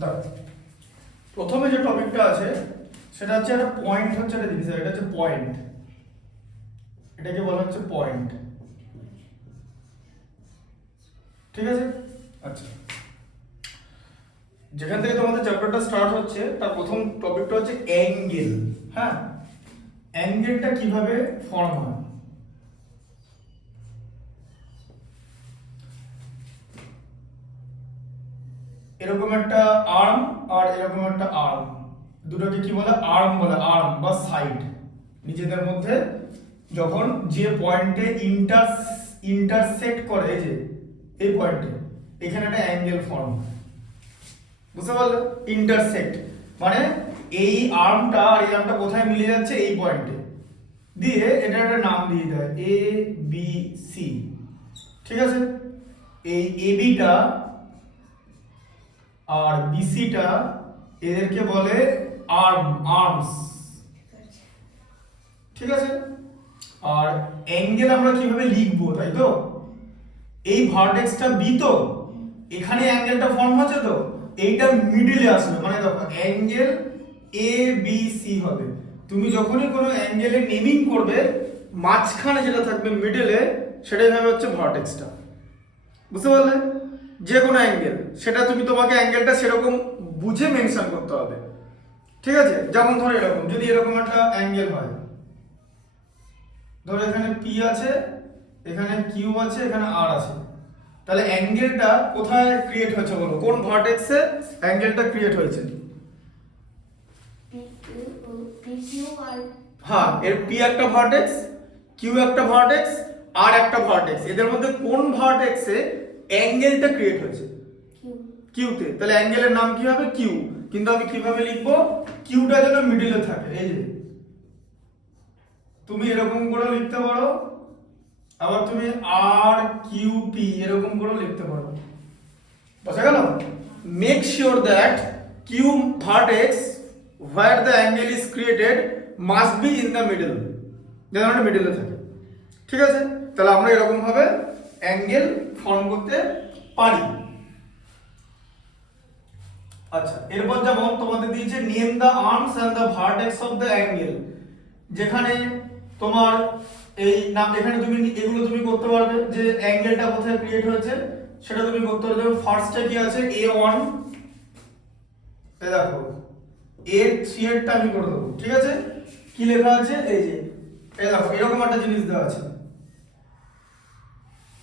দেখো প্রথমে যে টপিকটা আছে সেটা হচ্ছে একটা পয়েন্ট, হচ্ছে একটা জিনিস, এটা হচ্ছে পয়েন্ট, এটাকে বলা হচ্ছে পয়েন্ট। ঠিক আছে? আচ্ছা, যেখান থেকে তোমাদের চ্যাপ্টারটা স্টার্ট হচ্ছে তার প্রথম টপিকটা হচ্ছে অ্যাঙ্গেল। হ্যাঁ, অ্যাঙ্গেলটা কিভাবে ফর্ম হয়। এরকম একটা আর্ম আর এরকম একটা আর্ম, দুটোকে কি বলে? আর্ম বলে, আর্ম বা সাইড। নিজেদের মধ্যে যখন যে পয়েন্টে ইন্টারসেক্ট করে, এই যে এই পয়েন্টে, এখানে একটা অ্যাঙ্গেল ফর্ম, বুঝতে পারলে? ইন্টারসেক্ট মানে এই আর্মটা আর এই আর্মটা কোথায় মিলে যাচ্ছে? এই পয়েন্টে, দিয়ে এটা একটা নাম দিয়ে দেয় এ বি সি। ঠিক আছে? এই এবিটা আর বিসিটা এদেরকে বলে আর্মস। ঠিক আছে? আর অ্যাঙ্গেল আমরা কিভাবে লিখবো, তাই তো? এই ভার্টেক্সটা বি, তো এখানে অ্যাঙ্গেলটা ফর্ম হচ্ছে, তো এইটা মিডলে আসবে, মানে দেখো অ্যাঙ্গেল এ বি সি হবে। তুমি যখনই কোনো অ্যাঙ্গেলের নেমিং করবে, মাঝখানে যেটা থাকবে মিডলে, সেটাই হবে হচ্ছে ভার্টেক্সটা। বুঝতে পারলে? যে কোনো অ্যাঙ্গেল, সেটা তোমাকে অ্যাঙ্গেলটা সেরকম বুঝে মেনশন করতে হবে। ঠিক আছে? যেমন ধরো এরকম, যদি এরকম একটা অ্যাঙ্গেল হয়, ধরো এখানে পি আছে, এখানে কিউ আছে, এখানে আর আছে, তাহলে অ্যাঙ্গেলটা কোথায় ক্রিয়েট হয়েছে বলো? কোন ভার্টেক্সে অ্যাঙ্গেলটা ক্রিয়েট হয়েছে? হ্যাঁ, এর পি একটা ভার্টেক্স, কিউ একটা ভার্টেক্স, আর একটা ভার্টেক্স, এদের মধ্যে কোন ভার্টেক্সে অ্যাঙ্গেলটা ক্রিয়েট হয়েছে? কিউতে। তাহলে অ্যাঙ্গেলের নাম কি হবে? কিউ। কিন্তু আমি কিভাবে লিখবো? কিউটা যেন মিডলে থাকে, এই যে তুমি এরকম করে লিখতে পারো, আবার তুমি আর কিউ পি এরকম করে লিখতে পারো। বোঝা গেল? Make sure that Q vertex where the angle is created must be in the middle, যেন এটা মিডলে থাকে। ঠিক আছে? তাহলে আমরা এরকম ভাবে অ্যাঙ্গেল ফর্ম করতে পারি। আচ্ছা, এরপর যেমন তোমাদের দিয়েছে name the arms and the vertex of the angle, যেখানে তোমার এই নাম, এখানে তুমি এগুলো তুমি করতে পারবে যে অ্যাঙ্গেলটা কোথায় ক্রিয়েট হয়েছে সেটা তুমি করতে পারবে। ফার্স্টে কি আছে? A1, এই দেখো A3 এরটা আমি করে দেবো। ঠিক আছে? কি লেখা আছে? এই যে এই দেখো এরকম একটা জিনিস দেওয়া আছে।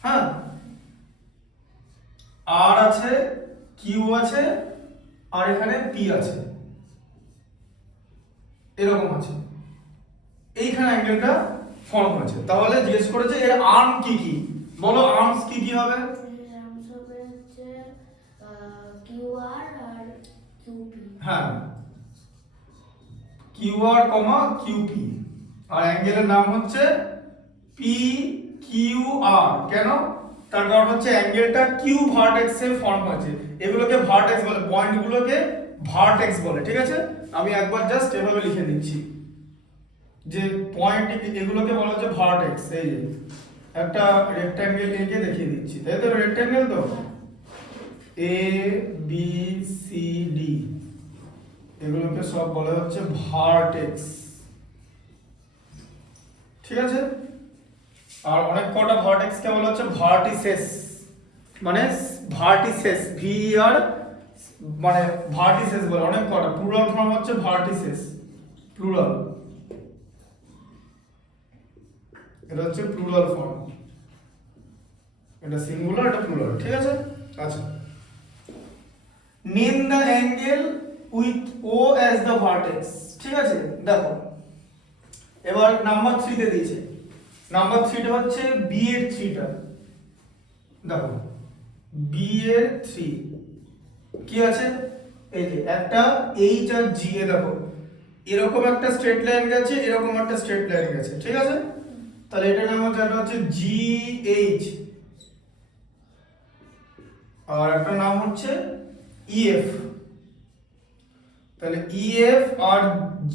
হ্যাঁ, আর আছে, কিউ আছে, আর এখানে পি আছে, এরকম আছে। এইখানে অ্যাঙ্গেলটা ফর্ম হয়েছে। তাহলে জিজ্ঞেস করেছে এর আর্ম কি কি, বলো আর্মস কি কি হবে? হ্যাঁ, কিউআর কমা কিউপি, আর অ্যাঙ্গেলের নাম হচ্ছে পি কিউ আর। কেন? তার কারণ হচ্ছে অ্যাঙ্গেলটা কিউ ভার্টেক্সে ফর্ম হয়েছে। এগুলোকে ভার্টেক্স বলে, পয়েন্টগুলোকে ভার্টেক্স বলে। ঠিক আছে? আমি একবার জাস্ট এভাবে লিখে দিচ্ছি যে পয়েন্ট এগুলোকে বলা হচ্ছে ভার্টেক্স। এই যে একটা রেক্ট্যাঙ্গেল এঁকে দেখিয়ে দিচ্ছি, তাই তো? রেক্ট্যাঙ্গেল তো এ বি সি ডি, এগুলোকে সব বলা হচ্ছে ভার্টেক্স। ঠিক আছে? আর অনেক কটা ভার্টেক্সকে বলা হচ্ছে ভার্টিসেস, মানে ভার্টিসেস, ভি আর মানে ভার্টিসেস বলে অনেক কটা। প্লুরাল ফর্ম হচ্ছে ভার্টিসেস, প্লুরাল, এটা হচ্ছে প্লুরাল ফর্ম, এটা সিঙ্গুলার, এটা প্লুরাল। ঠিক আছে? আচ্ছা, name the angle with O as the vertex. ঠিক আছে? দেখো এবার নাম্বার 3 তে দিয়েছে, নাম্বার 3টা হচ্ছে বি এর 3টা। দেখো বি এর 3 কি আছে? এই যে একটা এইচ আর জি, এ দেখো এরকম একটা স্ট্রেট লাইন গেছে, এরকম একটা স্ট্রেট লাইন গেছে। ঠিক আছে? তাহলে এটার নাম হচ্ছে, এটা হচ্ছে জি এইচ, আর একটা নাম হচ্ছে ইএফ। তাহলে ইএফ আর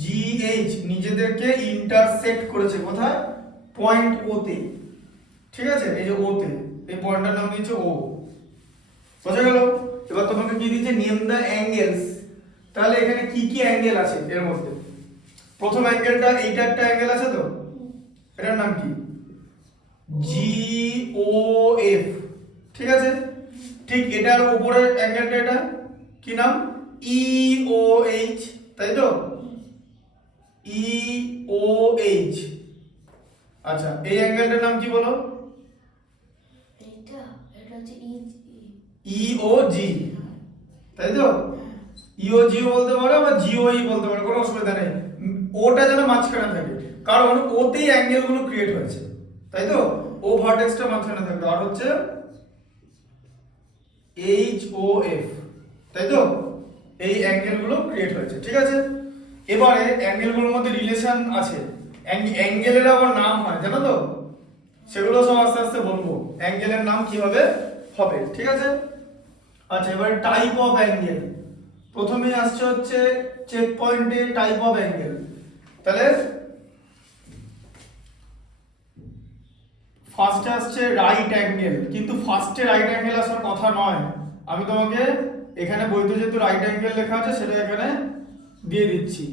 জিএইচ নিজেদেরকে ইন্টারসেক্ট করেছে কোথায়? পয়েন্ট ও তে। ঠিক আছে? এই যে ও তে, এই পয়েন্টটার নাম দিয়েছে ও। বোঝা গেল? এবার তোমাকে কি দিয়েছে নেম দ্য অ্যাঙ্গেলস, তাহলে এখানে কি কি অ্যাঙ্গেল আছে এর মধ্যে? প্রথম অ্যাঙ্গেলটা এইটা একটা অ্যাঙ্গেল আছে তো, এটার নাম কি? GOF, ঠিক আছে। ঠিক এটার উপরের অ্যাঙ্গেলটা এটা কি নাম? EOH, তাই তো? EOH। আচ্ছা এই অ্যাঙ্গেলটার নাম কি বলো? এটা হচ্ছে EOG, তাই তো? EOG বলতে পারো বা GOE বলতে পারো, কোনো অসুবিধা নেই। ওটা যেন মাঝখানে থাকে, কারণ ওতেই অ্যাঙ্গেলগুলো ক্রিয়েট হয়েছে, তাই তো? ও ভার্টেক্সটা মাঝখানে থাকবে। আর হচ্ছে HOF, তাই তো? এই অ্যাঙ্গেলগুলো ক্রিয়েট হয়েছে, ঠিক আছে। এবারে অ্যাঙ্গেলগুলোর মধ্যে রিলেশন আছে, অ্যাঙ্গেলের আবার নাম হয়, জানো তো? সেগুলো সব আস্তে আস্তে বলবো, অ্যাঙ্গেলের নাম কিভাবে হবে, ঠিক আছে। আচ্ছা এবারে টাইপ অফ অ্যাঙ্গেল, প্রথমে আসছে হচ্ছে চেক পয়েন্টে টাইপ অফ অ্যাঙ্গেল। তাহলে ফার্স্টে আসছে রাইট অ্যাঙ্গেল, কিন্তু ফার্স্টে রাইট অ্যাঙ্গেল আসার কথা নয়। আমি তোমাকে এখানে বইতে যেহেতু রাইট অ্যাঙ্গেল লেখা আছে সেটা এখানে দিয়ে দিচ্ছি।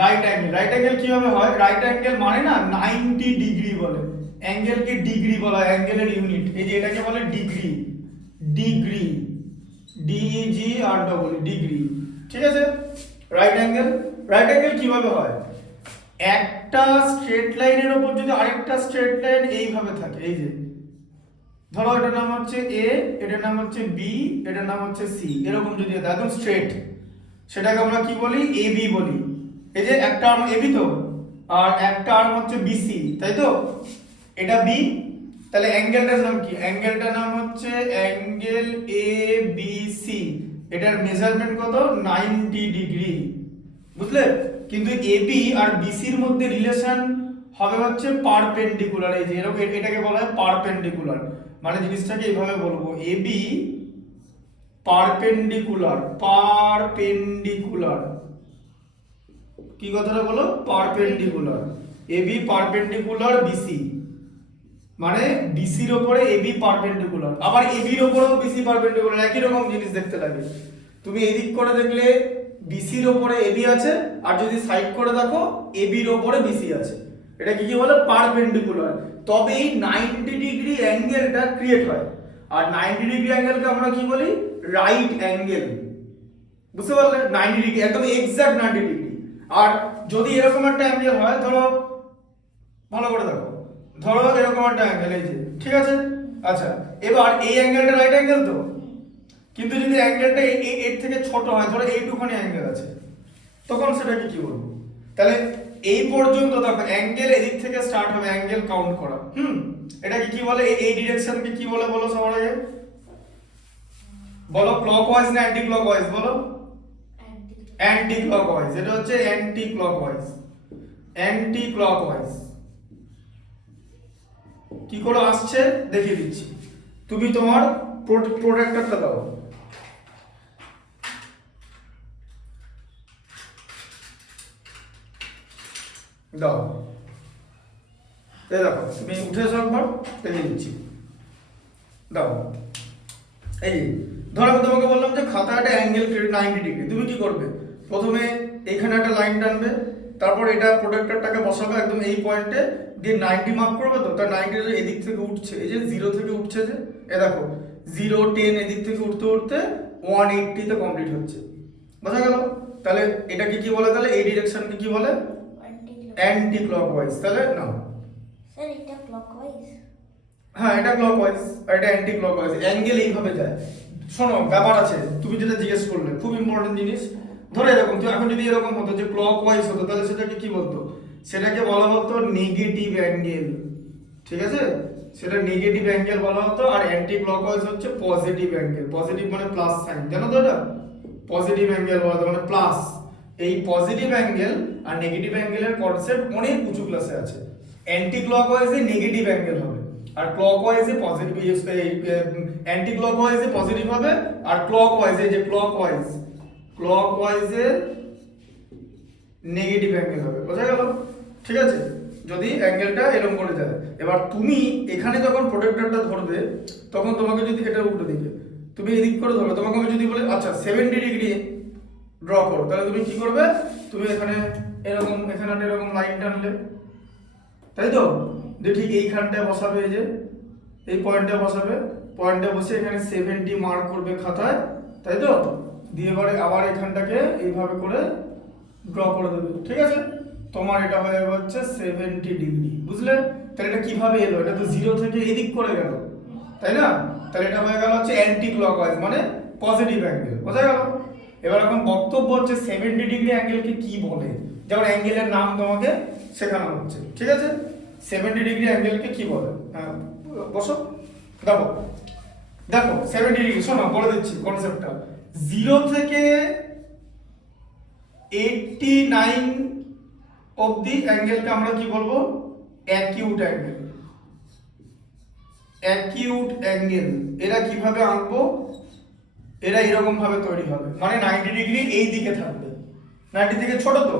রাইট অ্যাঙ্গেল, রাইট অ্যাঙ্গেল কিভাবে হয়? রাইট অ্যাঙ্গেল মানে না 90 ডিগ্রি বলে, অ্যাঙ্গেলকে ডিগ্রি বলা হয়, অ্যাঙ্গেলের ইউনিট। এই যে এটাকে বলে ডিগ্রি, ডিগ্রি, DEGRE, ডিগ্রি, ঠিক আছে। রাইট অ্যাঙ্গেল, রাইট অ্যাঙ্গেল কিভাবে হয়? একটা স্ট্রেট লাইনের উপর যদি আরেকটা স্ট্রেট লাইন এইভাবে থাকে, এই যে ধরো এটার নাম হচ্ছে A, এটার নাম হচ্ছে B, এটার নাম হচ্ছে C, এরকম যদি একদম স্ট্রেট, সেটাকে আমরা কি বলি? AB বলি। এই যে একটা আর্ম AB তো, আর একটা আর্ম হচ্ছে BC, তাই তো? এটা B, তাহলে অ্যাঙ্গেলটার নাম কি? অ্যাঙ্গেলটার নাম হচ্ছে অ্যাঙ্গেল ABC। এটার মেজারমেন্ট কত? 90 ডিগ্রি, বুঝলে? কিন্তু AB আর BC এর মধ্যে রিলেশন হবে হচ্ছে পারপেন্ডিকুলার। এই যে এরকম, এটাকে বলা হয় পারপেন্ডিকুলার, মানে জিনিসটাকে এইভাবে বলবো, AB পারপেন্ডিকুলার, পারপেন্ডিকুলার, কি কথাটা বলো? পারপেন্ডিকুলার, AB পারপেন্ডিকুলার BC, মানে BC এর উপরে AB পারপেন্ডিকুলার, আবার AB এর উপরেও BC পারপেন্ডিকুলার, একই রকম জিনিস দেখতে লাগে। তুমি এদিক করে দেখলে BC এর উপরে AB আছে, আর যদি সাইড করে দেখো AB এর উপরে BC আছে, এটা কি বলে? পারপেন্ডিকুলার। তবে এই 90 ডিগ্রি অ্যাঙ্গেলটা ক্রিয়েট হয়, আর 90 ডিগ্রি অ্যাঙ্গেলকে আমরা কি বলি? রাইট অ্যাঙ্গেল, বুঝতে পারলে? 90 ডিগ্রি একদম এক্সাক্ট 90 ডিগ্রি। আর যদি এরকম একটা অ্যাঙ্গেল হয়, ধরো ভালো করে দেখো, ধরো এরকম একটা অ্যাঙ্গেল, এই যে, ঠিক আছে। আচ্ছা এবার এই অ্যাঙ্গেলটা রাইট অ্যাঙ্গেল তো, কিন্তু যদি অ্যাঙ্গেলটা এর থেকে ছোট হয়, ধরো এইটুখানি অ্যাঙ্গেল আছে, তখন সেটাকে কি বলবো? তাহলে এই পর্যন্ত দেখো অ্যাঙ্গেল এদিক থেকে স্টার্ট হবে অ্যাঙ্গেল কাউন্ট করা। এটাকে কি বলে? এই ডিরেকশনকে কি বলে বলো সবার আগে? বলো, ক্লকওয়াইজ না অ্যান্টি ক্লকওয়াইজ? বলো, অ্যান্টি ক্লকওয়াইজ। এটা হচ্ছে অ্যান্টি ক্লকওয়াইজ, অ্যান্টি ক্লকওয়াইজ। কি করে আসছে দেখিয়ে দিচ্ছি। তুমি তোমার প্রোটেক্টরটা দাও, দাও, এই দেখো, তুমি উঠে এসো একবার, দেখিয়ে দিচ্ছি, দাও। এই ধরো আমি তোমাকে বললাম যে খাতা একটা অ্যাঙ্গেল 90 ডিগ্রি, তুমি কি করবে? প্রথমে এখানে একটা লাইন টানবে, তারপর এটা প্রোটেক্টরটাকে বসাবে একদম এই পয়েন্টে, দিয়ে 90 মার্ক করবে। তো তার 90 এদিক থেকে উঠছে, এই যে 0 থেকে উঠছে, যে এ দেখো 0 10 এদিক থেকে উঠতে উঠতে 180 তে কমপ্লিট হচ্ছে, বোঝা গেল? তাহলে এটাকে কি বলে? তাহলে এই ডিরেকশনকে কি বলে? Anti clockwise. তাহলে না স্যার এটা ক্লকওয়াইজ? হ্যাঁ এটা ক্লকওয়াইজ, আর এটা অ্যান্টি ক্লকওয়াইজ। অ্যাঙ্গেল এইভাবে যায়। শোনো ব্যাপার আছে, তুমি যেটা জিজ্ঞেস করলে খুব ইম্পর্টেন্ট জিনিস। ধরো এরকম, তো এখন যদি এরকম হতো যে ক্লকওয়াইজ হতো, তাহলে সেটাকে কি বলতো? সেটাকে বলা হতো নেগেটিভ অ্যাঙ্গেল, ঠিক আছে? সেটা নেগেটিভ অ্যাঙ্গেল বলা হতো। আর অ্যান্টি ক্লকওয়াইজ হচ্ছে পজিটিভ অ্যাঙ্গেল, পজিটিভ মানে প্লাস সাইন, জানো তো? এটা পজিটিভ অ্যাঙ্গেল বলা হতো, মানে প্লাস। এই পজিটিভ অ্যাঙ্গেল আর নেগেটিভ অ্যাঙ্গেলের কনসেপ্ট অনেক উঁচু ক্লাসে আছে। অ্যান্টি ক্লকওয়াইজে নেগেটিভ অ্যাঙ্গেল হবে, আর ক্লকওয়াইজে পজিটিভ, অ্যান্টি ক্লকওয়াইজে পজিটিভ হবে, আর ক্লকওয়াইজে, যে ক্লকওয়াইজ, ক্লকওয়াইজে নেগেটিভ অ্যাঙ্গেল হবে, বোঝা গেল? ঠিক আছে, যদি অ্যাঙ্গেলটা এরকম করে যায়। এবার তুমি এখানে যখন প্রোটেক্টরটা ধরবে, তখন তোমাকে যদি এটা উল্টো দিকে, তুমি এদিক করে ধরো, তোমাকে আমি যদি বলে আচ্ছা 70 ডিগ্রি ড্র করো, তাহলে তুমি কি করবে, তুমি এখানে এরকম এখানে একটা এরকম লাইন টানলে, তাই তো, যে ঠিক এইখানটায় বসাবে, এই যে এই পয়েন্টে বসাবে, পয়েন্টে বসে এখানে 70 মার্ক করবে খাতায়, তাই তো, দিয়ে এবারে আবার এখানটাকে এইভাবে করে ড্র করে দেবে, ঠিক আছে, তোমার এটা হয়ে যাবে হচ্ছে 70 ডিগ্রি, বুঝলে? তাহলে এটা কিভাবে এলো, এটা তো 0 থেকে এদিক করে গেল, তাই না? তাহলে এটা হয়ে গেল হচ্ছে অ্যান্টি ক্লকওয়াইজ, মানে পজিটিভ অ্যাঙ্গেল, বোঝা গেল? এবার এখন বক্তব্য হচ্ছে 70 ডিগ্রি অ্যাঙ্গেলকে কি বলে, যেমন অ্যাঙ্গেলের নাম তোমাকে শেখানো হচ্ছে, ঠিক আছে? 70 ডিগ্রি অ্যাঙ্গেলকে কি বলে? হ্যাঁ, বসো, দেখো দেখো 70 ডিগ্রি, শোনো বলে দিচ্ছি কনসেপ্টটা। 0 থেকে 89 অবধি অ্যাঙ্গেলকে আমরা কি বলবো? Acute angle. অ্যাকিউট অ্যাঙ্গেল এরা কিভাবে আঁকবো? এরা এরকম ভাবে তৈরি হবে, মানে 90 ডিগ্রি এই দিকে থাকবে, 90 থেকে ছোট তো,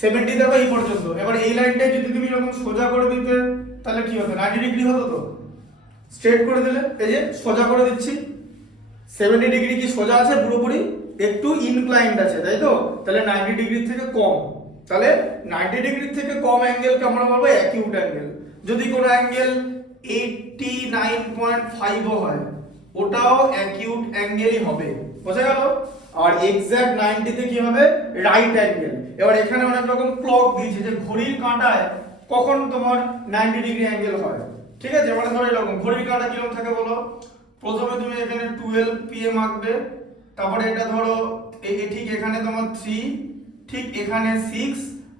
70 দেখো এই পর্যন্ত। এবার এই লাইনটাই যদি তুমি এরকম সোজা করে দিতে, তাহলে কি হতো? 90 ডিগ্রি হতো তো। স্ট্রেট করে দিলে, এই যে সোজা করে দিচ্ছি, 70 ডিগ্রি কি সোজা আছে? পুরোপুরি একটু ইনক্লাইন্ড আছে, তাই তো, তাহলে 90 ডিগ্রি থেকে কম, তাহলে 90 ডিগ্রি থেকে কম অ্যাঙ্গেলকে আমরা বলবো অ্যাকিউট অ্যাঙ্গেল। যদি কোনো অ্যাঙ্গেল 89.5 ও হয়, ওটাও অ্যাকিউট অ্যাঙ্গেলই হবে, বোঝা গেল? আর এক্সাক্ট 90 তে কি হবে? Right angle. এবার এখানে অনেক রকম ক্লক দিয়েছে যে ঘড়ির কাঁটায় কখন তোমার 90 ডিগ্রি অ্যাঙ্গেল হয়, ঠিক আছে? মানে ধরো এরকম ঘড়ির কাঁটা কিরকম থাকে বলো? প্রথমে তুমি এখানে 12 PM আঁকবে, তারপরে এটা ধরো ঠিক এখানে তোমার 3, ঠিক এখানে 6,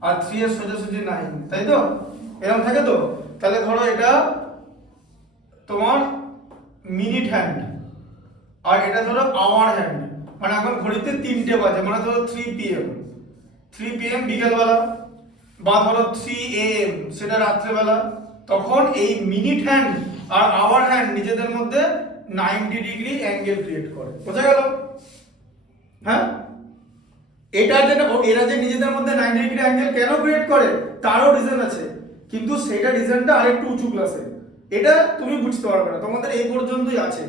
আর 3 এর সোজাসুজি 9, তাই তো, এরকম থাকে তো। তাহলে ধরো এটা তোমার মিনিট হ্যান্ড, আর এটা ধরো আওয়ার হ্যান্ড, মানে এখন ঘড়িতে 3টে বাজে, মানে ধরো 3 PM, 3 PM বিকেলবেলা, বা ধরো 3 AM সেটা রাত্রেবেলা, তখন এই minute hand R our hand নিজেদের মধ্যে 90 ডিগ্রি অ্যাঙ্গেল ক্রিয়েট করে, বোঝা গেল? হ্যাঁ, এটা যেটা এরা যে নিজেদের মধ্যে 90 ডিগ্রি অ্যাঙ্গেল কেন ক্রিয়েট করে তারও রিজন আছে, কিন্তু সেটা রিজনটা আরেকটু উঁচু ক্লাসে, এটা তুমি বুঝতে পারবে না, তোমাদের এই পর্যন্তই আছে,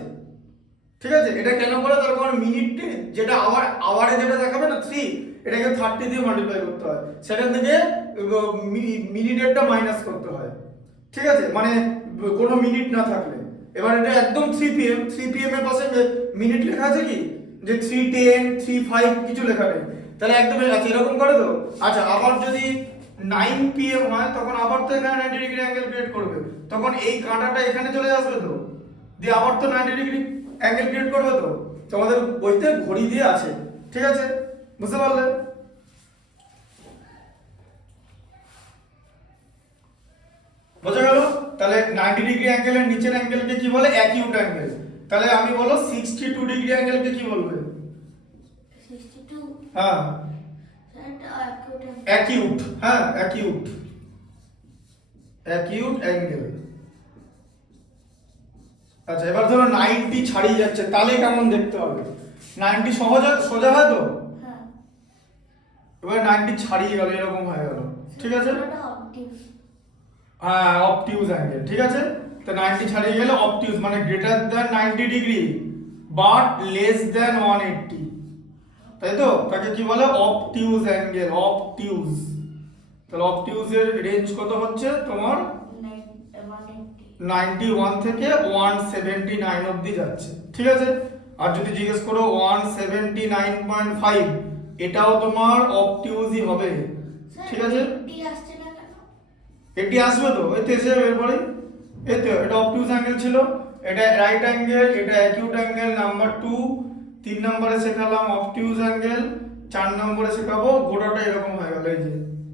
ঠিক আছে? এটা কেন করে? তার কারণ মিনিটে যেটা আওয়ারে যেটা দেখাবে না 3, এটাকে 30 দিয়ে মাল্টিপ্লাই করতে হয়, সেখান থেকে মিনিটেরটা মাইনাস করতে হয়, ঠিক আছে, মানে কোনো মিনিট না থাকলে। এবার এটা একদম 3 PM, 3 PM এর পাশে মিনিট লেখা আছে কি? যে 3:10, 3:05 কিছু লেখা নেই, তাহলে একদম আছে, এরকম করে তো। আচ্ছা, আবার যদি 9 PM হয়, তখন আবার তো এখানে 90 ডিগ্রি অ্যাঙ্গেল ক্রিয়েট করবে, তখন এই কাঁটাটা এখানে চলে আসবে তো, দিয়ে আবার তো 90 ডিগ্রি অ্যাঙ্গেল ক্রিয়েট করবে তো। তোমাদের বইতে ঘড়ি দিয়ে আছে, ঠিক আছে? বুঝতে পারলে? বোঝা গেল? তাহলে 90 ডিগ্রি অ্যাঙ্গেলের নিচের অ্যাঙ্গেলকে কি বলে? Acute angle. তাহলে আমি বলো 62 ডিগ্রি অ্যাঙ্গেলকে কি বলবে? 62, হ্যাঁ, এটা অ্যাকিউট অ্যাঙ্গেল। অ্যাকিউট, হ্যাঁ অ্যাকিউট, অ্যাকিউট অ্যাঙ্গেল। আচ্ছা, এবার ধরো 90 ছাড়িয়ে যাচ্ছে, তাহলে কেমন দেখতে হবে? 90 সোজা হয় তো, হ্যাঁ, এবার 90 ছাড়িয়ে গেল, এরকম হয়ে গেল, ঠিক আছে? এটা অবটিউস। হ্যাঁ, অবটিউজ অ্যাঙ্গেল, ঠিক আছে? তো 90 ছাড়িয়ে গেলে অবটিউজ, মানে greater than 90 degree but less than 180, তাই তো, তাকে কি বলে? অবটিউজ অ্যাঙ্গেল, অবটিউজ। তাহলে অবটিউজের রেঞ্জ কত হচ্ছে তোমার? 91 থেকে 179 অবধি যাচ্ছে, ঠিক আছে? আর যদি জিজ্ঞেস করো 179.5, এটাও তোমার অবটিউজই হবে, ঠিক আছে? এটি আসছে না কেন? এটি আসবে তো, এতে এসে যাবে এরপরে, এতে এটা অবটিউজ অ্যাঙ্গেল ছিল, এটা রাইট অ্যাঙ্গেল, এটা অ্যাকিউট অ্যাঙ্গেল নাম্বার 2, 3 নম্বরে শেখালাম অবটিউজ অ্যাঙ্গেল, 4 নম্বরে শেখাবো গোটাটা এরকম হয়ে গেল, এই যে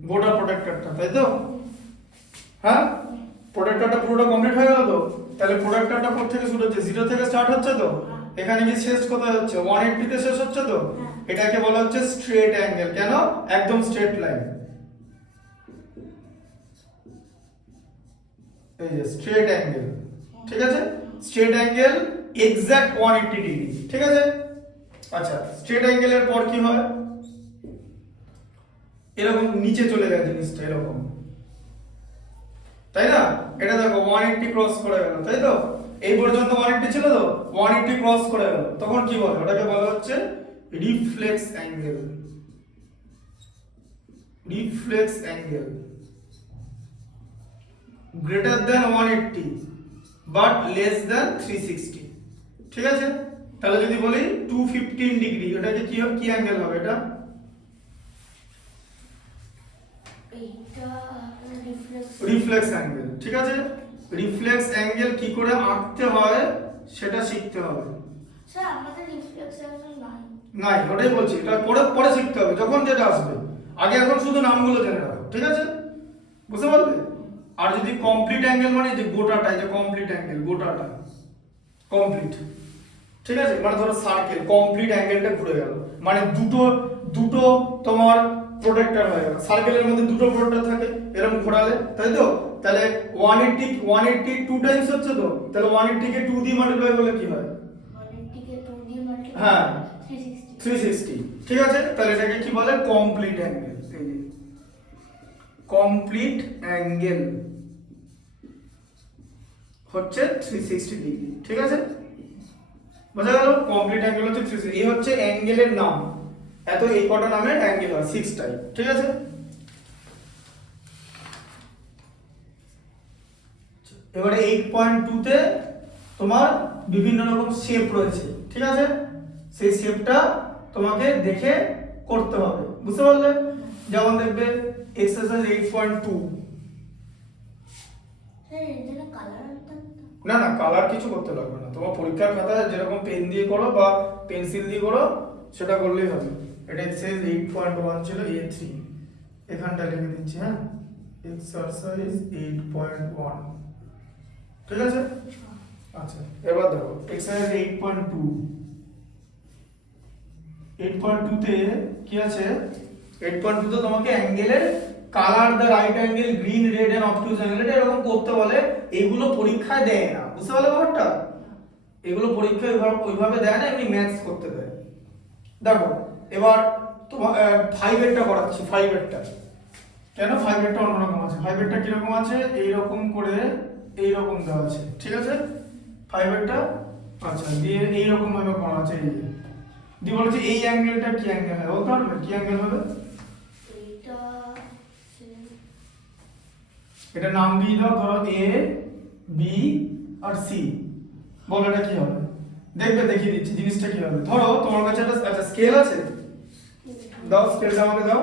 গোটা প্রোটেক্টরটা, তাই তো? হ্যাঁ, প্রোটেক্টরটা পুরোটা কমপ্লিট হয়ে গেল তো। তাহলে প্রোটেক্টরটা কোথা থেকে শুরু হচ্ছে? 0 থেকে স্টার্ট হচ্ছে তো, এখানে কি শেষ কোথায় হচ্ছে? 180 তে শেষ হচ্ছে তো। এটাকে বলা হচ্ছে স্ট্রেট অ্যাঙ্গেল। কেন? একদম স্ট্রেট লাইন, এই যে স্ট্রেট অ্যাঙ্গেল, ঠিক আছে? স্ট্রেট অ্যাঙ্গেল এক্সাক্ট 180 ডিগ্রি, ঠিক আছে? আচ্ছা, স্ট্রেট অ্যাঙ্গেলের পর কি হয়? এরকম নিচে চলে যায় জিনিসটা, এরকম, তাই না? এটা দেখো 180 ক্রস করে গেল, তাই তো? এই পর্যন্ত 180 ছিল তো, 180 ক্রস করে গেল, তখন কি বলে? ওটাকে বলা হচ্ছে reflex angle. Reflex angle greater than 180 but less than 360। ঠিক আছে, তাহলে যদি বলি 215 ডিগ্রি, এটাকে কি অ্যাঙ্গেল হবে? এটা রিফ্লেক্স অ্যাঙ্গেল। ঠিক আছে, রিফ্লেক্স অ্যাঙ্গেল কি করে আঁকতে হয় সেটা শিখতে হবে। স্যার আমাদের রিফ্লেক্স অ্যাঙ্গেল নাই, ওটাই বলছি, এটা পরে পরে শিখতে হবে যখন যেটা আসবে। আগে এখন শুধু নামগুলো জেনে রাখো, ঠিক আছে? বুঝতে পারলে? আর যদি কমপ্লিট অ্যাঙ্গেল মানে যে গোটাটা, যে কমপ্লিট অ্যাঙ্গেল, গোটাটা কমপ্লিট। ঠিক আছে, মানে ধরো সার্কেল, কমপ্লিট অ্যাঙ্গেলটা ঘুরে গেল, মানে দুটো দুটো তোমার প্রোটেক্টর হয়ে গেল। সার্কেলের মধ্যে দুটো প্রোটেক্টর থাকে, এরকম ঘোরালে, তাই তো? তাহলে 180 টু টাইমস হচ্ছে তো, তাহলে 180 কে 2 দিয়ে মাল্টিপ্লাই করলে কি হয়? 180 কে 2 দিয়ে মাল্টিপ্লাই হ্যাঁ 360। 360। ঠিক আছে, তাহলে এটাকে কি বলে? Complete angle. এই যে কমপ্লিট অ্যাঙ্গেল হচ্ছে 360 ডিগ্রি। ঠিক আছে, বোঝা গেল? কমপ্লিট অ্যাঙ্গেল হচ্ছে 360। এই হচ্ছে অ্যাঙ্গেলের নাম। এত এই কটা নামের অ্যাঙ্গেল হয়, 6টাই। ঠিক আছে, এবারে 8.2 তে তোমার বিভিন্ন রকম শেপ রয়েছে। ঠিক আছে, সেই শেপটা তোমাকে দেখে করতে হবে, বুঝতে পারলে? যেমন দেখবে এক্সারসাইজ 8.2। স্যার এর জন্য কালার আনতে হবে? না না, কালার কিছু করতে লাগবে না, তোমার পরীক্ষার খাতায় যেরকম পেন দিয়ে করো বা পেন্সিল দিয়ে করো সেটা করলেই হবে। এটা এক্সারসাইজ 8.1 ছিল, A3, এখানটা লিখে দিচ্ছি। হ্যাঁ, এক্সারসাইজ 8.1। ঠিক আছে, আচ্ছা এবার দেখো এক্সারসাইজ 8.2। 8.2 তে কি আছে? 8.2 তে তোমাকে অ্যাঙ্গেলের colour the right angle, green, red and obtuse angle, এরকম করতে বলে। এগুলো পরীক্ষায় দেয় না, বুঝতে পারলে ব্যাপারটা? এগুলো পরীক্ষায় ওইভাবে দেয় না, এমনি ম্যাথস করতে দেয়। দেখো এবার তোমার 5 এরটা করাচ্ছি। 5 এরটা কেন? 5 এরটা অন্যরকম আছে। 5 এরটা কিরকম আছে? এইরকম করে এইরকম দেওয়া আছে। ঠিক আছে, 5 এরটা আচ্ছা দিয়ে এইরকম ভাবে করা আছে। এই যে দিয়ে বলছে এই অ্যাঙ্গেলটা কি অ্যাঙ্গেল হবে? বলতে পারবে কি অ্যাঙ্গেল হবে? এটা নাম দিয়ে দাও, ধরো এ বি আর সি। বলো এটা কি হবে? দেখবে, দেখিয়ে দিচ্ছি জিনিসটা কি হবে। ধরো তোমার কাছে একটা আচ্ছা স্কেল আছে, দাও স্কেলটা আমাকে দাও।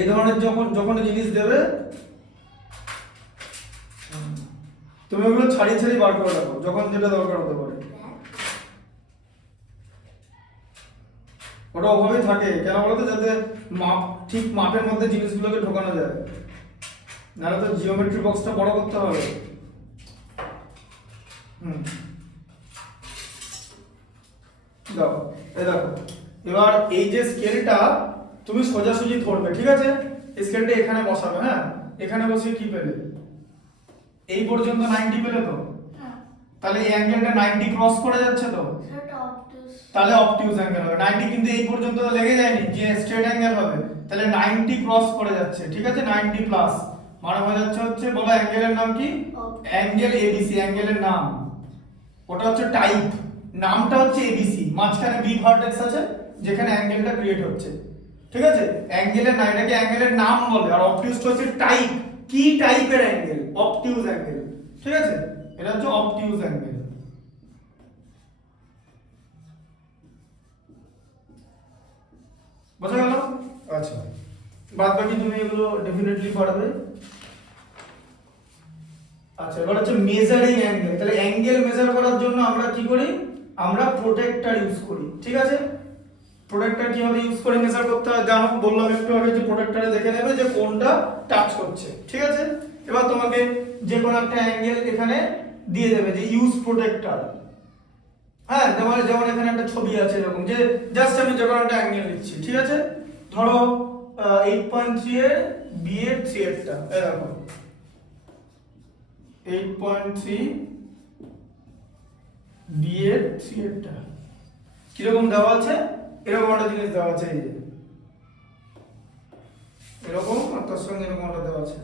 এই ধরনের যখন জিনিস দেবে তুমি ওগুলো ছাড়িয়ে ছাড়িয়ে বার করে রাখো, যখন যেটা দরকার হতে পারে। ওটা ওভাবেই থাকে, কেন বলতো? যাতে মাপ, ঠিক মাপের মধ্যে জিনিসগুলোকে ঢোকানো যায়, নাহলে তো জিওমেট্রি বক্সটা বড় করতে হবে। দাও, এই দেখো এবার এই যে স্কেলটা তুমি সোজাসুজি ধরবে। ঠিক আছে, স্কেলটা এখানে বসাবে। হ্যাঁ, এখানে বসিয়ে কি পেলে? এই পর্যন্ত 90 পেলে তো, তাহলে এই অ্যাঙ্গেলটা 90 ক্রস করে যাচ্ছে তো, তাহলে অবটিউজ অ্যাঙ্গেল হবে। 90 কিন্তু এই পর্যন্ত তো লেগে যায়নি, যে স্ট্রেট অ্যাঙ্গেল হবে, তাহলে 90 ক্রস করে যাচ্ছে। ঠিক আছে, 90 প্লাস মানে হয়ে যাচ্ছে হচ্ছে বলো অ্যাঙ্গেলের নাম কি? Angle ABC. অ্যাঙ্গেলের নাম ওটা হচ্ছে টাইপ, নামটা হচ্ছে এবিসি। মাঝখানে বি ভার্টেক্স আছে যেখানে অ্যাঙ্গেলটা ক্রিয়েট হচ্ছে। ঠিক আছে, অ্যাঙ্গেলের না, এটাকে অ্যাঙ্গেলের নাম বলে। আর অবটিউজটা হচ্ছে টাইপ, কি টাইপের অ্যাঙ্গেল? Obtuse angle. ঠিক আছে, এটা হচ্ছে অবটিউজ অ্যাঙ্গেল। বোঝা গেল? আচ্ছা, বাদ বাকি তুমি এগুলো ডেফিনেটলি পারবে। আচ্ছা, এবার হচ্ছে মেজারিং অ্যাঙ্গেল। তাহলে অ্যাঙ্গেল মেজার করার জন্য আমরা কি করি? আমরা প্রোটেক্টর ইউজ করি। ঠিক আছে, প্রোটেক্টর কিভাবে ইউজ করে মেজার করতে হয় জানো, বললাম একটু আগে, যে প্রোটেক্টরে দেখে নেবে যে কোনটা টাচ করছে। ঠিক আছে, এবার তোমাকে যে কোনো একটা অ্যাঙ্গেল এখানে দিয়ে দেবে যে ইউজ প্রোটেক্টর। হ্যাঁ, যেমন এখানে একটা ছবি আছে এরকম, যে জাস্ট আমি যে কোনো একটা অ্যাঙ্গেল নিচ্ছি। ঠিক আছে, ধরো 8.3 এর বি এর 3 এরটা, এরকম 8.3 বি এর 3 এরটা কিরকম দেওয়া আছে? এরকম একটা জিনিস দেওয়া আছে, এই যে এরকম, আর তার সঙ্গে এরকম একটা দেওয়া আছে।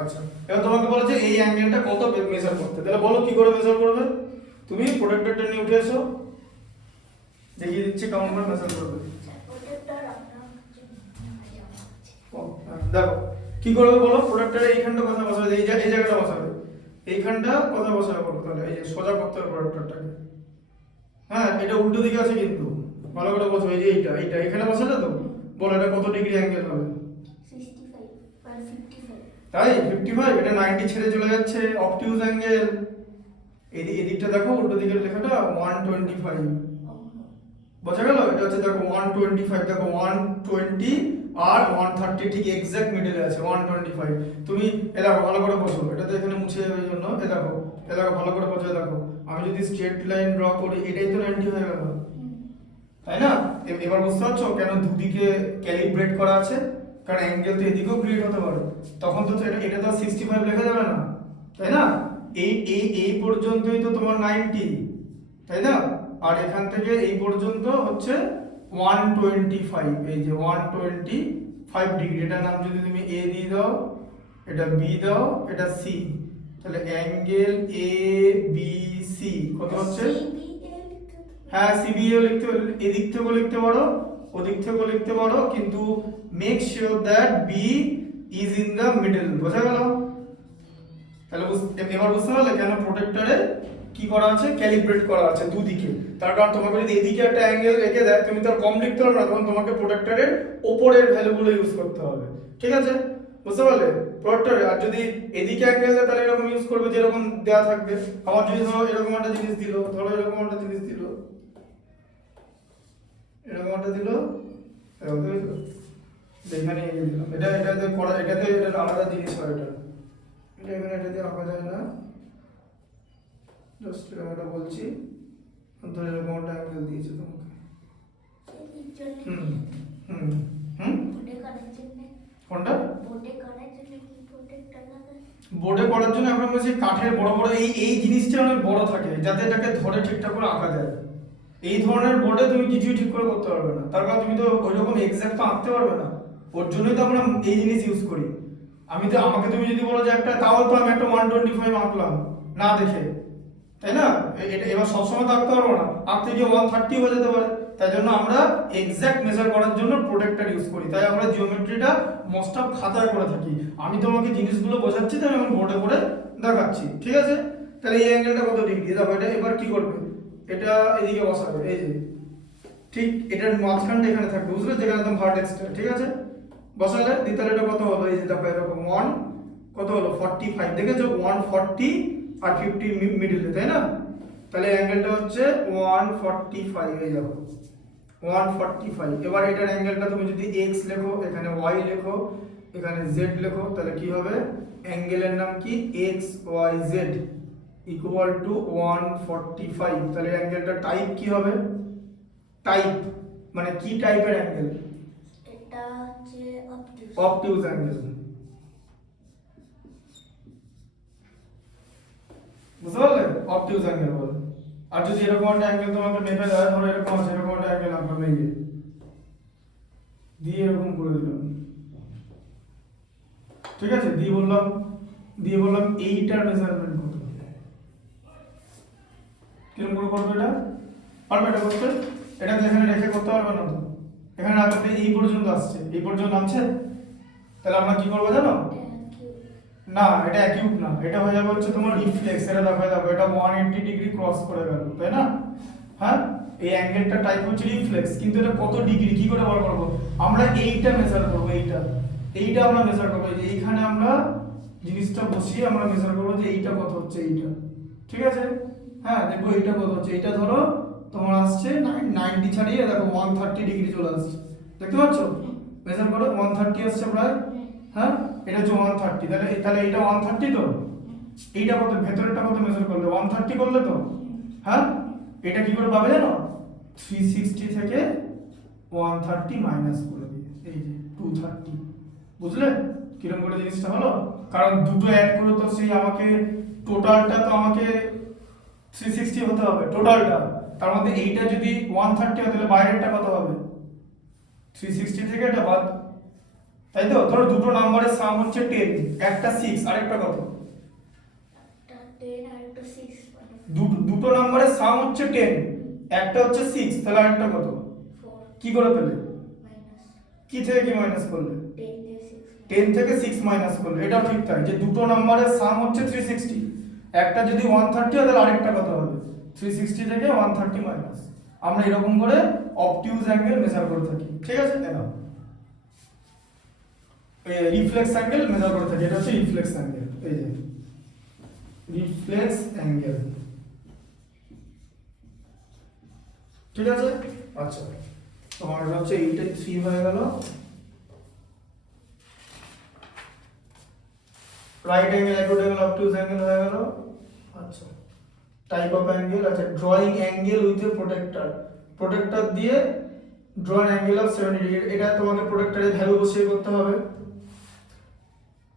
আচ্ছা, এবার তোমাকে বলেছে এই অ্যাঙ্গেলটা কত মেজার করতে, তাহলে বলো কি করে মেজার করবে। তুমি প্রোটেক্টরটা নিয়ে উঠে এসো, দেখিয়ে দিচ্ছি কেমন করে মেজার করবে। প্রোটেক্টর আপনার ও, দেখো কি করবে বলো। প্রোটেক্টরে এইখানটা কোথায় বসাবে, এই জায়গাটা বসাবে, এইখানটা কোথায় বসাবে বলো। তাহলে এই যে সোজা করতে হবে প্রোটেক্টরটাকে। হ্যাঁ, এটা উল্টো দিকে আছে কিন্তু ভালো করে বসো। এই যে এইটা এখানে বসালে তো, বলো এটা কত ডিগ্রি অ্যাঙ্গেল হবে। 65 আর 55 তাই 55, এটা 90 ছেড়ে চলে যাচ্ছে, অবটিউজ অ্যাঙ্গেল। এদিকটা দেখো, উল্টো দিকের লেখাটা 125, বোঝা গেল। এটা হচ্ছে দেখো 125, দেখো 120 আর 130 ঠিক এক্সাক্ট মিডলে আছে 125। তুমি এ দেখো ভালো করে বসো, এটা তো এখানে মুছে যাবে এই জন্য। এ দেখো ভালো করে বসে দেখো, আমি যদি স্ট্রেট লাইন ড্র করি এটাই তো 90 হয়ে গেল, তাই না। এবার বুঝতে পারছো কেন দুদিকে ক্যালিব্রেট করা আছে, কারণ অ্যাঙ্গেল তো এদিকেও ক্রিয়েট হতে পারে। তখন তো এটা তো 65 লেখা যাবে না, তাই না। এই পর্যন্তই তো তোমার 90, তাই না। আর এখান থেকে এই পর্যন্ত হচ্ছে 125, এই যে 125 ডিগ্রি। এটার নাম যদি তুমি এ দিয়ে দাও, এটা বি দাও, এটা সি, তাহলে অ্যাঙ্গেল এ বি সি কত হচ্ছে। হ্যাঁ, সিবিএও লিখতে, এদিক থেকেও লিখতে পারো, ওদিক থেকেও লিখতে পারো, কিন্তু make sure that B is in the middle, বোঝা গেল। তাহলে এবার বুঝতে পারলে কেন প্রোটেক্টরে কি করা আছে, ক্যালিব্রেট করা আছে দুদিকে। তার কারণ তোমাকে যদি এদিকে একটা অ্যাঙ্গেল রেখে দেয়, তুমি তো আর কম লিখতে পারবে না, তখন তোমাকে প্রোটেক্টরের ওপরের ভ্যালুগুলো ইউজ করতে হবে, ঠিক আছে, বুঝতে পারলে প্রোটেক্টরে। আর যদি এদিকে অ্যাঙ্গেল দেয় তাহলে এরকম ইউজ করবে যেরকম দেওয়া থাকবে। আমার যদি ধরো এরকম একটা জিনিস দিল, ধরো এরকম একটা জিনিস দিল, এরকম একটা দিল, এখানে দিলাম, এটাতে করা, এটাতে এটা আলাদা জিনিস হয়। এটা এখানে এটা দিয়ে আঁকা যায় না, জাস্ট এটা বলছি। ধরে এরকম একটা অ্যাঙ্গেল দিয়েছে তোমাকে, কোনটা বোর্ডে করার জন্য আমরা বলছি কাঠের বড় বড় এই জিনিসটা অনেক বড় থাকে, যাতে এটাকে ধরে ঠিকঠাক করে আঁকা যায়। এই ধরনের বোর্ডে তুমি কিছুই ঠিক করে করতে পারবে না, তার কারণ তুমি তো ওইরকম এক্সাক্ট তো আঁকতে পারবে না। ওর জন্যই তো আমরা এই জিনিস ইউজ করি। আমাকে তুমি যদি বলো যে একটা, তাও তো আমি একটা 125 আঁকলাম না দেখে, তাই না। এটা এবার সবসময় তো আঁকতে পারবো না, আঁকতে গিয়ে 130 হয়ে যেতে পারে। তাই জন্য আমরা এক্সাক্ট মেজার করার জন্য প্রোটেক্টর ইউজ করি। তাই আমরা জিওমেট্রিটা মোস্ট অফ খাতায় করে থাকি। আমি তোমাকে জিনিসগুলো বোঝাচ্ছি, তো আমি বোর্ডে করে দেখাচ্ছি, ঠিক আছে। তাহলে এই অ্যাঙ্গেলটা কত ডিগ্রি দেখো, এটা এবার কি করবে, এটা এদিকে বসাবে, এই যে ঠিক এটার মাঝখানটা এখানে থাকবে, বুঝলে, যেখানে একদম ভার্টেক্সটা, ঠিক আছে। বসালে তাহলে এটা কত হলো, এই যে দেখো এরকম 1 কত হলো 45, দেখেছো 140 আর 50 মিডলে, তাই না। তাহলে অ্যাঙ্গেলটা হচ্ছে 145 হয়ে যাবে, 145। এবার এটার অ্যাঙ্গেলটা তুমি যদি x লেখো, এখানে y লেখো, এখানে z লেখো, তাহলে কি হবে, অ্যাঙ্গেলের নাম কি x y z equal to 145। তাহলে অ্যাঙ্গেলটা টাইপ কি হবে, টাইপ মানে কি টাইপের অ্যাঙ্গেল, এটা হচ্ছে অবটিউজ অ্যাঙ্গেল, বুঝতে পারলে, অবটিউজ অ্যাঙ্গেল বলে। আর যদি এরকম একটা অ্যাঙ্গেল তোমাকে মেপে দেয়, ধরো এরকম আছে, এরকম একটা অ্যাঙ্গেল আমরা মেপে দিয়ে এরকম করে দিলাম, ঠিক আছে, দিয়ে বললাম এইটার মেজারমেন্ট কত, কিরকম করে করবে এটা, পারবে এটা করতে, এটাকে এখানে রেখে করতে পারবে না তো। এখানে আগে এই পর্যন্ত আসছে, এই পর্যন্ত নামছে, তাহলে আমরা কি করবো জানো, না এটা অ্যাকিউট না, এটা হয়ে যাবে হচ্ছে তোমার রিফ্লেক্স। এটা দেখো এটা 180 ডিগ্রি ক্রস করে গেল, তাই না। হ্যাঁ, এই অ্যাঙ্গেলটা টাইপ হচ্ছে রিফ্লেক্স, কিন্তু এটা কত ডিগ্রি কি করে বার করব, আমরা এইটা মেজার করব, এইটা আমরা মেজার করব। এই যে এইখানে আমরা জিনিসটা বসিয়ে আমরা মেজার করব যে এইটা কত হচ্ছে, এইটা, ঠিক আছে। হ্যাঁ, দেখো এইটা কত হচ্ছে, এইটা ধরো তোমার আসছে 90 ছাড়িয়ে দেখো 130 ডিগ্রি চলে আসছে, দেখতে পাচ্ছ, মেজার করো 130 আসছে প্রায়। হ্যাঁ, এটা হচ্ছে 130, তাহলে এটা 130 তো, এইটা কত, ভেতরেরটা কত মেজার করলে 130 করলে তো। হ্যাঁ, এটা কি করে পাবে জানো, 360 থেকে 130 মাইনাস করে দিয়ে এই যে 230, বুঝলে কিরকম করে জিনিসটা হলো। কারণ দুটো অ্যাড করে তো সেই আমাকে টোটালটা তো আমাকে 360 হতে হবে টোটালটা, তার মধ্যে এইটা যদি 130 হয় তাহলে বাইরেরটা কত হবে, 360 থেকে এটা বাদ তাই তো? ধরো দুটো নাম্বারের সাম হচ্ছে 10, একটা 6 আরেকটা কত? একটা 10 আর একটা 6 মানে দুটো নাম্বারের সাম হচ্ছে 10, একটা হচ্ছে 6, তাহলে আরেকটা কত? 4 কি করে পেলে? মাইনাস কি থেকে কি মাইনাস করলে? 10 দিয়ে 6 10 থেকে 6 মাইনাস করলে। এটাও ঠিক তাই যে দুটো নাম্বারের সাম হচ্ছে 360, একটা যদি 130 হয় তাহলে আরেকটা কত হবে? 360 থেকে 130 মাইনাস। আমরা এরকম করে অবটিউজ অ্যাঙ্গেল মেজার করে থাকি, ঠিক আছে? দেখো রিফ্লেক্স অ্যাঙ্গেল মেজার করে থাকি, এটা হচ্ছে রিফ্লেক্স অ্যাঙ্গেল। এই যে রিফ্লেক্স অ্যাঙ্গেল, ঠিক আছে? আচ্ছা, তোমার এটা হচ্ছে 8 হয়ে গেল। Right angle, acute angle, obtuse angle হয়ে গেল। আচ্ছা, টাইপ অফ অ্যাঙ্গেল, আচ্ছা drawing angle with a protractor, protractor দিয়ে draw an angle of 70 degree, এটা তোমাকে প্রোটেক্টরের ভ্যালু বসিয়ে করতে হবে।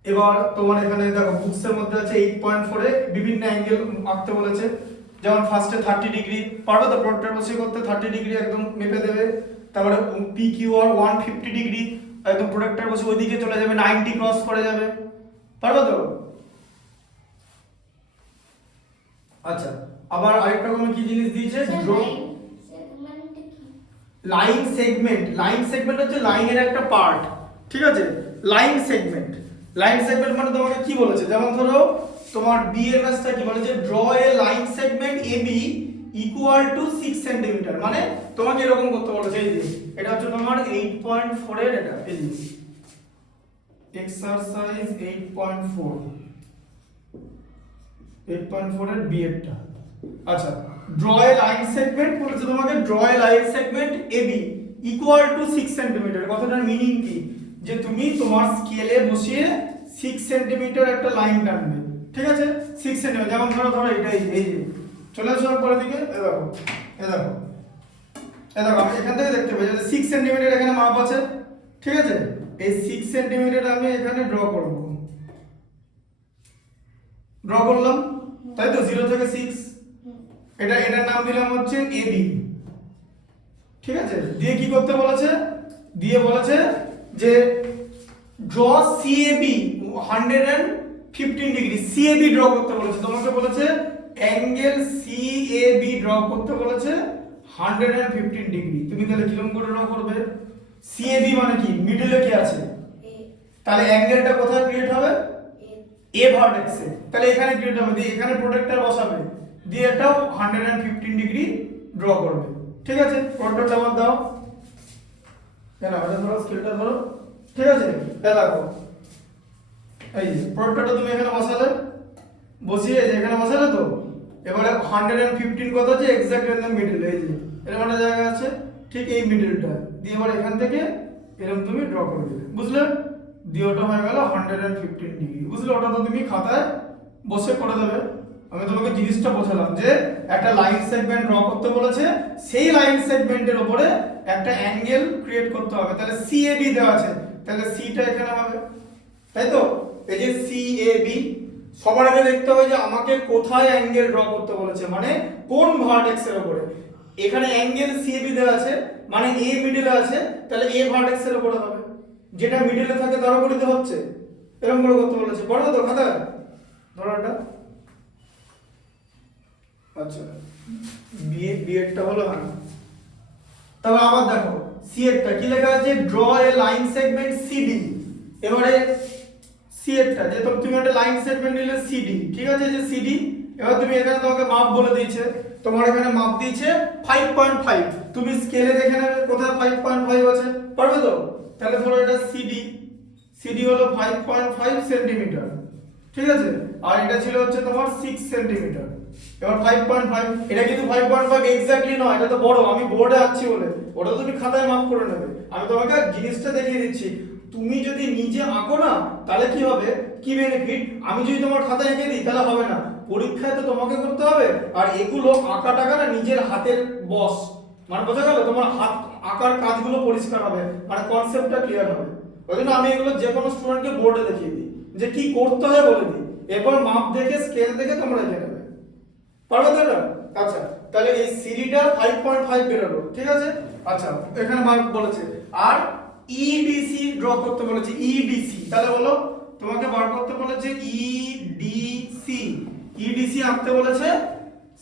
এবার তোমার এখানে দেখো বুকসের মধ্যে আছে 8.4 এ বিভিন্ন অ্যাঙ্গেল আঁকতে বলেছে, যেমন ফার্স্টে 30 ডিগ্রি, পারবে তো প্রোটেক্টর বসিয়ে করতে? 30 ডিগ্রি একদম মেপে দেবে। তারপরে পি কিউ আর 150 ডিগ্রি একদম প্রোটেক্টর বসে ওইদিকে চলে যাবে, 90 ক্রস করে যাবে, পারবে তো? আচ্ছা, আবার আরেকটা রকমের কি জিনিস দিয়েছে? সেগমেন্টে কি লাইন সেগমেন্ট। লাইন সেগমেন্ট হচ্ছে লাইনের একটা পার্ট, ঠিক আছে? লাইন সেগমেন্ট, লাইন সেগমেন্ট মানে তোমাকে কি বলেছে? যেমন ধরো তোমার বিএমএসটা কি বলেছে? Draw a line segment AB equal to 6 centimetre, মানে তোমাকে এরকম করতে বলেছে। এই যে এটা হচ্ছে তোমার 8.4 এর, এটা এই যে এক্সারসাইজ 8.4 এর বি এরটা। আচ্ছা, ড্র এ লাইন সেগমেন্ট বলেছে তোমাকে, draw a line segment AB equal to 6 centimetre. কথাটার মিনিং কি? যে তুমি তোমার স্কেলে বসিয়ে 6 সেন্টিমিটার একটা লাইন টানবে, ঠিক আছে? 6 সেন্টিমিটার, যেমন ধরো এটা এই যে চলে আসো পরের দিকে, এ দেখো আমি এখান থেকে দেখতে পাই যে 6 সেন্টিমিটার এখানে মাপ আছে, ঠিক আছে? এই 6 সেন্টিমিটার আমি এখানে ড্র করব, ড্র করলাম, তাই তো? 0 থেকে 6, এটার নাম দিলাম হচ্ছে এবি, ঠিক আছে? দিয়ে কি করতে বলেছে? দিয়ে বলেছে যে draw CAB 115 degree, CAB draw করতে বলেছে। তোমাকে বলেছে অ্যাঙ্গেল সিএবি ড্র করতে বলেছে 115 ডিগ্রি। তুমি তাহলে কিরকম করে ড্র করবে? সিএবি মানে কি? মিডলে কি আছে? এ তাহলে অ্যাঙ্গেলটা কোথায় ক্রিয়েট হবে? এ এ ভার্টেক্সে, তাহলে এখানে ক্রিয়েট হবে, দিয়ে এখানে প্রোটেক্টর বসাবে, দিয়ে এটাও 115 ডিগ্রি ড্র করবে, ঠিক আছে? প্রোটেক্টরটা আবার দাও, কেন এটা ধরো, স্কেলটা ধরো, ঠিক আছে? এটা দেখো এই যে প্রোটেক্টরটা তুমি এখানে বসালে, বসিয়ে এই যে এখানে বসালে তো, এবারে 115 কত আছে? এক্স্যাক্ট ইন দ্য মিডল, এই যে এরকম একটা জায়গা আছে, ঠিক এই মিডলটা দিয়ে এবার এখান থেকে এরকম তুমি ড্র করে দিলে, বুঝলে? দিয়ে ওটা হয়ে গেল 115 ডিগ্রি, বুঝলে? ওটা তো তুমি খাতায় বসে করে দেবে। আমি তোমাকে জিনিসটা বোঝালাম যে একটা লাইন সেগমেন্ট ড্র করতে বলেছে, সেই লাইন সেগমেন্টের উপরে একটা অ্যাঙ্গেল ক্রিয়েট করতে হবে। তাহলে সিএবি দেওয়া আছে, তাহলে সিটা এখানে হবে, তাই তো? এই যে সিএবি, সবার আগে দেখতে হবে যে আমাকে কোথায় অ্যাঙ্গেল ড্র করতে বলেছে, মানে কোন ভার্টেক্সের উপরে। এখানে অ্যাঙ্গেল সিএবি দেওয়া আছে, মানে এ মিডলে আছে, তাহলে এ ভার্টেক্সের উপরে হবে। যেটা মিডলে থাকে তার উপরে তো হচ্ছে, এরকম করে করতে বলেছে, পড়ো তো খাতা ধরো এটা। আচ্ছা, বিএডটা হলো, হ্যাঁ। তবে আবার দেখো সি এরটা কি লেখা আছে? Draw a line segment CD. এবারে সি এরটা যে তুমি একটা লাইন সেগমেন্ট নিলে সিডি, ঠিক আছে? যে সিডি, এবার তুমি এখানে তোমাকে মাপ বলে দিয়েছে, তোমার এখানে মাপ দিয়েছে 5.5, তুমি স্কেলে দেখে নেবে কোথায় 5.5 আছে, পারবে তো? তাহলে ধরো এটা সিডি, সিডি হলো 5.5 সেন্টিমিটার, ঠিক আছে? আর এটা ছিল হচ্ছে তোমার 6 সেন্টিমিটার। এবার 5.5, এটা কিন্তু 5.5 এক্স্যাক্টলি নয়, এটা তো বড়, আমি বোর্ডে আছি বলে ওটা তুমি খাতায় মাপ করে নেবে। আমি তোমাকে জিনিসটা দেখিয়ে দিচ্ছি, তুমি যদি নিজে আঁকো না তাহলে কি হবে, কি বেনিফিট? আমি যদি তোমার খাতায় এঁকে দিই তাহলে হবে না, পরীক্ষায় তো তোমাকে করতে হবে। আর এগুলো আঁকা টাকা না নিজের হাতের বস, মানে বোঝা গেল? তোমার হাত আঁকার কাজগুলো পরিষ্কার হবে, মানে কনসেপ্টটা ক্লিয়ার হবে। ওই জন্য আমি এগুলো যে কোনো স্টুডেন্টকে বোর্ডে দেখিয়ে দিই, যে কি করতে হয় বলে দিই, এরপর মাপ দেখে স্কেল দেখে তোমরা এঁকে নেবে, পারবে তো এটা? আচ্ছা, তাহলে এই সিডিটা 5.5 বেরোলো, ঠিক আছে? আচ্ছা, এখানে মার্ক বলেছে। আর ইডিসি ড্র করতে বলেছে, ইডিসি, তাহলে বলো তোমাকে বার করতে বলেছে ইডিসি, ইডিসি আঁকতে বলেছে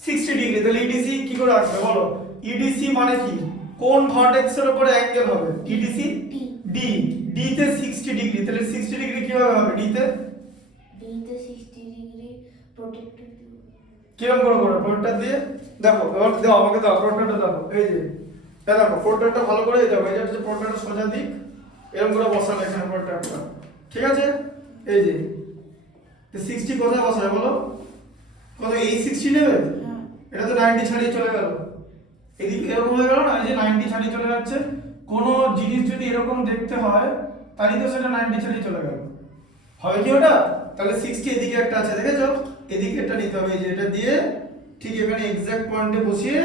60 ডিগ্রি, তাহলে ইডিসি কি করে আঁকবে বলো? ইডিসি মানে কি, কোন ভার্টেক্স এর উপরে অ্যাঙ্গেল হবে? ইডিসি ডি, ডি তে 60 ডিগ্রি, তাহলে 60 ডিগ্রি কিভাবে হবে? ডি তে 60 ডিগ্রি প্রোটেক্টর দিব। কিরকম করে করবে? প্রোটেক্টর দিয়ে দেখো, এবার দাও আমাকে, দাও প্রোটেক্টর দাও, এই যে দেখো প্রোটেক্টরটা ভালো করে দাও, এই যে হচ্ছে প্রোটেক্টর সোজা দিক, এরকম করে বসালে এখানে প্রোটেক্টরটা, ঠিক আছে? এই যে 60 কোথায় বসাবে বলো? কত, এই 60 নেবে? এটা তো 90 ছাড়িয়ে চলে গেল, এদিকে এরকম হয়ে গেল না, এই যে 90 ছাড়িয়ে চলে যাচ্ছে। কোন জিনিস যদি এরকম দেখতে হয় তাহলে তো সেটা 90 ছাড়িয়ে চলে গেল, হবে কি ওটা? তাহলে 60 এদিকে একটা আছে, দেখেছো? এদিকে একটা নিতে হবে, এই যে এটা দিয়ে ঠিক এখানে এক্সাক্ট পয়েন্টে বসিয়ে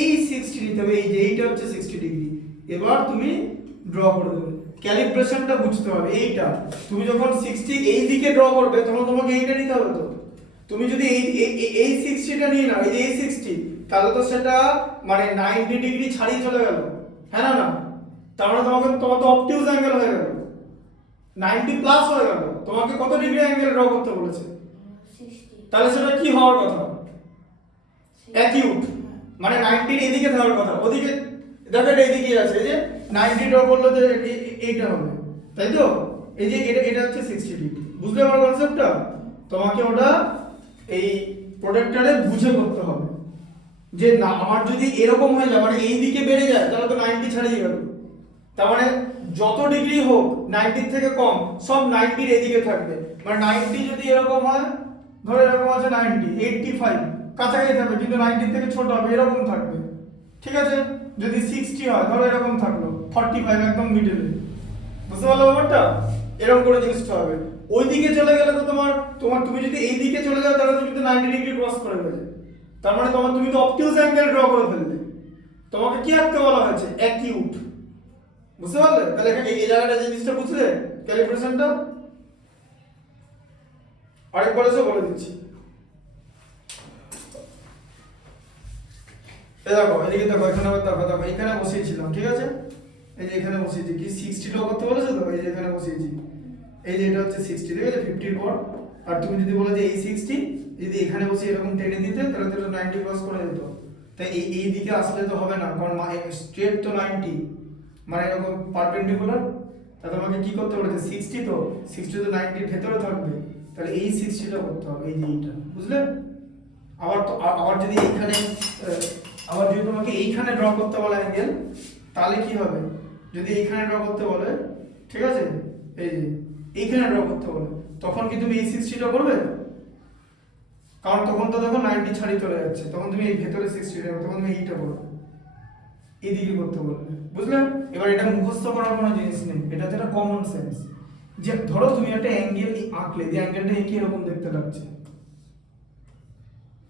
এই 60 নিতে হবে, এই যে এইটা হচ্ছে 60 ডিগ্রি। এবার তুমি ড্র করে দেবে, ক্যালিব্রেশনটা বুঝতে হবে। এইটা তুমি যখন 60 এই দিকে ড্র করবে তখন তোমাকে এইটা নিতে হবে। তো তুমি যদি এই 60টা নিয়ে নাও, এই যে এই 60, তাহলে তো সেটা মানে 90 ডিগ্রি ছাড়িয়ে চলে গেল, হ্যাঁ না? তার মানে তোমার তো অবটিউজ অ্যাঙ্গেল হয়ে গেল, 90 প্লাস হয়ে গেল। তোমাকে কত ডিগ্রি অ্যাঙ্গেল ড্র করতে বলেছে? 60। তাহলে সেটা কি হওয়ার কথা? অ্যাকিউট, মানে 90 এদিকে থাকার কথা, ওদিকে দেখো এটা এদিকে আছে, এই যে 90 ড্র করলে যে এইটা হবে, তাই তো? এই যে এটা হচ্ছে 60 ডিগ্রি, বুঝলে আমার কনসেপ্টটা? তোমাকে ওটা এই প্রোডাক্টটারে বুঝে করতে হবে যে না, আমার যদি এরকম হয়ে যায় মানে এই দিকে বেড়ে যায় তাহলে তো 90 ছাড়িয়ে গেল, তার মানে যত ডিগ্রি হোক 90 থেকে কম সব 90 এর এদিকে থাকবে। মানে 90 যদি এরকম হয়, ধরো এরকম আছে 90, 85 কাছাকাছি থাকবে, কিন্তু 90 থেকে ছোট হবে, এরকম থাকবে, ঠিক আছে? যদি 60 হয়, ধরো এরকম থাকলো 45 একদম মিডলে, বুঝতে পারলে ব্যাপারটা? এরকম করে জিনিসটা হবে। ওই দিকে চলে গেলে তো তুমি যদি এই দিকে চলে যাও তাহলে তুমি তো 90 ডিগ্রি ক্রস করে ফেলে, তার মানে তুমি তো অবটিউজ অ্যাঙ্গেল ড্র করে ফেললে। তোমাকে কি আঁকতে বলা হয়েছে? অ্যাকিউট, বুঝতে পারলে? তাহলে এখানে এই জায়গাটা যে জিনিসটা বুঝলে ক্যালিব্রেশনটা, আরেকবার এসে বলে দিচ্ছি। এই দেখো এদিকে দেখো, এখানে আবার দেখো, দেখো এখানে বসিয়েছিলাম, ঠিক আছে? এই যে এখানে বসিয়েছি, কি 60 ড্র করতে বলেছে তো, এই যে এখানে বসিয়েছি, এই যে এটা হচ্ছে 60, ঠিক আছে? 50 এর পর, আর তুমি যদি বলে যে এই 60 যদি এখানে বসে এরকম টেনে দিতে তাহলে তো 90 ক্রস করে যেত। তাই এই দিকে আসলে তো হবে না, কারণ স্ট্রেট তো 90, মানে এরকম পারপেন্ডিকুলার। তা তোমাকে কি করতে বলেছে? 60 তো 60 তো 90 এর ভেতরে থাকবে, তাহলে এই 60টা করতে হবে, এই যে এইটা, বুঝলে? আবার যদি এইখানে আবার যদি তোমাকে এইখানে ড্র করতে বলে অ্যাঙ্গেল, তাহলে কি হবে? যদি এইখানে ড্র করতে বলে, ঠিক আছে, এই যে এইখানে ড্র করতে বলে, তখন কি তুমি এই 60টা করবে? কারণ তখন তো দেখো 90 ছাড়িয়ে চলে যাচ্ছে, তখন তুমি এই ভেতরে 60টা, তখন তুমি এইটা করবে, এইদিকে করতে বলবে, বুঝলে? এবার এটা মুখস্থ করার কোনো জিনিস নেই, এটা যেটা কমন সেন্স। যে ধরো তুমি একটা অ্যাঙ্গেল আঁকলে, যে অ্যাঙ্গেলটা কি এরকম দেখতে লাগছে,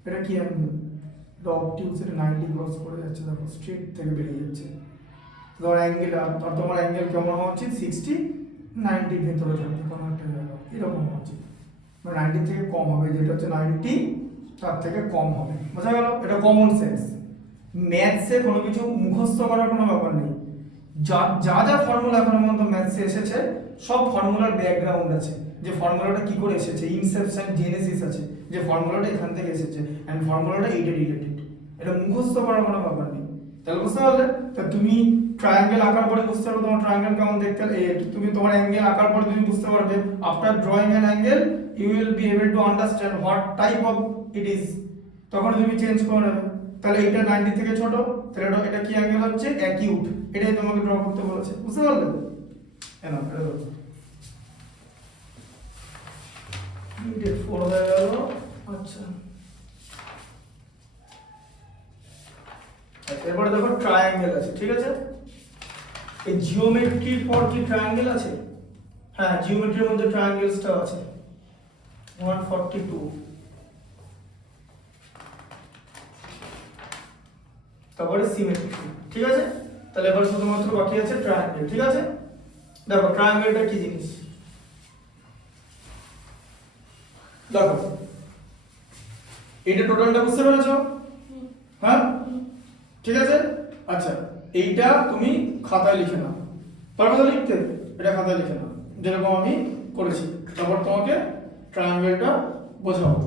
এটা কি অ্যাঙ্গেল? এটা অবটিউজ, এটা 90 ক্রস করে যাচ্ছে, দেখো স্ট্রেট থেকে বেরিয়ে যাচ্ছে। ধর অ্যাঙ্গেল, আর তোমার অ্যাঙ্গেল কেমন হওয়া উচিত? 60 90 ভেতরে থাকবে কোনো একটা জায়গা, এরকম হওয়া উচিত, মানে 90 থেকে কম হবে, যেটা হচ্ছে 90 তার থেকে কম হবে, বোঝা গেল? এটা কমন সেন্স। ম্যাথসে কোনো কিছু মুখস্থ করার কোনো ব্যাপার নেই, যা যা ফর্মুলা এখন পর্যন্ত ম্যাথসে এসেছে সব ফর্মুলার ব্যাকগ্রাউন্ড আছে, যে ফর্মুলাটা কি করে এসেছে, ইনসেপশন জেনেসিস আছে, যে ফর্মুলাটা এখান থেকে এসেছে এন্ড ফর্মুলাটা এইটা রিলেটেড। এটা মুখস্থ করার কোনো ব্যাপার নেই, তাহলে বুঝতে পারলে? তা তুমি ট্রায়াঙ্গেল আঁকার পরে বুঝতে পারবে তোমার ট্রায়াঙ্গেল কেমন দেখতে, তুমি তোমার অ্যাঙ্গেল আঁকার পরে তুমি বুঝতে পারবে, after drawing an angle you will be able to understand what type of it is, তখন তুমি চেঞ্জ করে নেবে। তাহলে এটা 90 থেকে ছোট, তাহলে এটা কি অ্যাঙ্গেল হচ্ছে? অ্যাকিউট, এটাই তোমাকে ড্র করতে বলেছে, বুঝতে পারলে? এনা এটা দেখো মিডল 4 হয়ে গেল। আচ্ছা এবারে দেখো ট্রায়াঙ্গেল আছে, ঠিক আছে? এই জিওমেট্রির পর কি ট্রায়াঙ্গেল আছে? হ্যাঁ, জিওমেট্রির মধ্যে ট্রায়াঙ্গেলসটাও আছে 142, তারপরে সিমেট্রি, ঠিক আছে? তাহলে এবার শুধুমাত্র বাকি আছে ট্রায়াঙ্গেল, ঠিক আছে? দেখো ট্রায়াঙ্গেলটা কি জিনিস, দেখো এইটা টোটালটা বুঝতে পেরেছো? হ্যাঁ, ঠিক আছে? আচ্ছা এইটা তুমি খাতায় লিখে নাও, পারবে তো লিখতে? এটা খাতায় লিখে নাও যেরকম আমি করেছি, তারপর তোমাকে ট্রায়াঙ্গেলটা বোঝাবো।